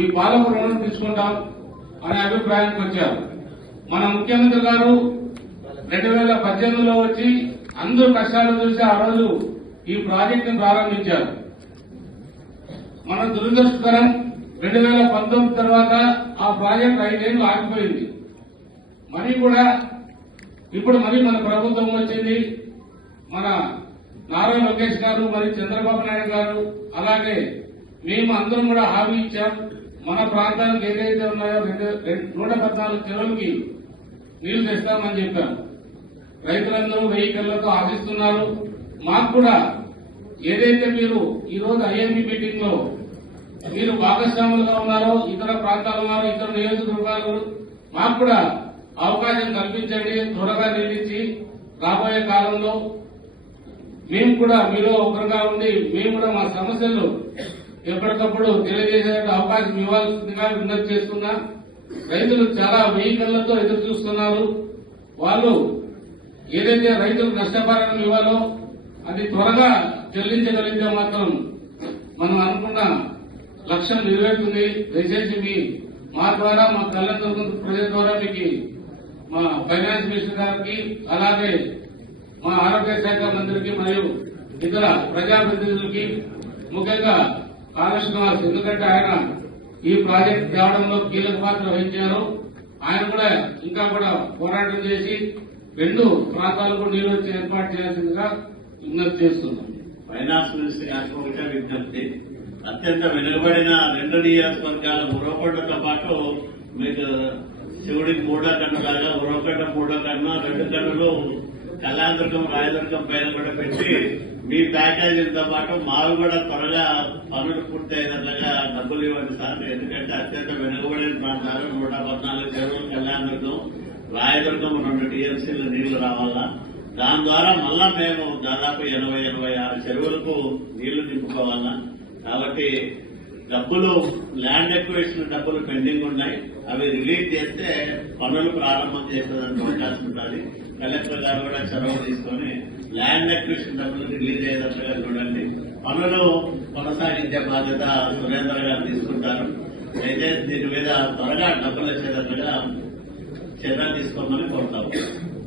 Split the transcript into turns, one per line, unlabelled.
ఈ పాలకు రుణం తీసుకుంటాం అనే అభిప్రాయానికి వచ్చారు మన ముఖ్యమంత్రి గారు రెండు వేల పద్దెనిమిదిలో వచ్చి అందరూ కష్టాలు చూసి ఆ రోజు ఈ ప్రాజెక్టును ప్రారంభించారు మన దురదృష్టకరం రెండు వేల పంతొమ్మిది తర్వాత ఆ ప్రాజెక్ట్ ఐదేళ్లు ఆగిపోయింది మరీ కూడా ఇప్పుడు మరీ మన ప్రభుత్వం వచ్చింది మన నారా లోకేష్ గారు మరి చంద్రబాబు నాయుడు గారు అలాగే మేము అందరం కూడా హామీ ఇచ్చాం మన ప్రాంతానికి ఏదైతే ఉన్నాయో రెండు నూట పద్నాలుగు చెరువులకి నీళ్లు తెస్తామని చెప్పాం రైతులందరూ వెయ్యి కళ్ళతో ఆశిస్తున్నారు మాకు కూడా ఏదైతే మీరు ఈరోజు ఐఎంపీ మీటింగ్ లో మీరు భాగస్వాములుగా ఉన్నారో ఇతర ప్రాంతాలు ఉన్నారు ఇతర నియోజకవర్గాలు మాకు కూడా అవకాశం కల్పించండి త్వరగా నిర్మించి రాబోయే కాలంలో మేము కూడా మీలో ఒకరుగా ఉండి మేము కూడా మా సమస్యలు ఎప్పటికప్పుడు తెలియజేసే అవకాశం ఇవ్వాల్సిందిగా విన్నతి చేస్తున్నా రైతులు చాలా వెయ్యి ఎదురు చూస్తున్నారు వాళ్ళు ఏదైతే రైతులకు నష్టపరణం ఇవ్వాలో అది త్వరగా చెల్లించగలిగితే మాత్రం మనం అనుకున్న లక్ష్యం నెరవేరుతుంది దయచేసి మీ మా ద్వారా మా కళ్యాణ ప్రజల ద్వారా మీకు మా ఫైనాన్స్ మినిస్టర్ గారికి అలాగే మా ఆరోగ్య శాఖ మంత్రికి మరియు ఇతర ప్రజాప్రతినిధులకి ముఖ్యంగా కామిషనర్స్ ఎందుకంటే ఆయన ఈ ప్రాజెక్ట్ తేవడంలో కీలక పాత్ర వహించారు ఆయన కూడా ఇంకా కూడా పోరాటం చేసి రెండు ప్రాంతాలకు నీరు వచ్చి ఏర్పాటు చేయాల్సిందిగా విజ్ఞప్తి చేస్తున్నాం
ఫైనాన్స్ మినిస్టర్ గారికి ఒకటే విజ్ఞప్తి అత్యంత వెనుకబడిన రెండు నియోజకవర్గాల ఉరవకొండతో పాటు మీకు శివుడికి మూడో కన్ను లాగా ఉరవకొండ మూడో కన్ను రెండు కన్నులు కళాదుర్గం రాయదుర్గం పైన కూడా పెట్టి మీ ప్యాకేజీలతో పాటు మాకు కూడా త్వరగా పనులు పూర్తయినట్లుగా డబ్బులు ఇవ్వండి సార్ ఎందుకంటే అత్యంత వెనుకబడిన ప్రాంతాలు నూట పద్నాలుగు చెరువులు కళ్యాణదుర్గం రాయదుర్గం రెండు టీఎంసీలు నీళ్లు రావాలా దాని ద్వారా మళ్ళా మేము దాదాపు ఎనభై ఎనభై ఆరు చెరువులకు నీళ్లు నింపుకోవాలా కాబట్టి డబ్బులు ల్యాండ్ ఎక్వేషన్ డబ్బులు పెండింగ్ ఉన్నాయి అవి రిలీజ్ చేస్తే పనులు ప్రారంభం చేసేదానికి అవకాశం ఉంటుంది కలెక్టర్ గారు కూడా చొరవ తీసుకొని ల్యాండ్ ఎక్వేషన్ డబ్బులు రిలీజ్ అయ్యేటట్టుగా చూడండి పనులు కొనసాగించే బాధ్యత సురేందర్ గారు తీసుకుంటారు అయితే దీని మీద త్వరగా డబ్బులు వచ్చేటట్టుగా చర్య తీసుకోమని కోరుతాము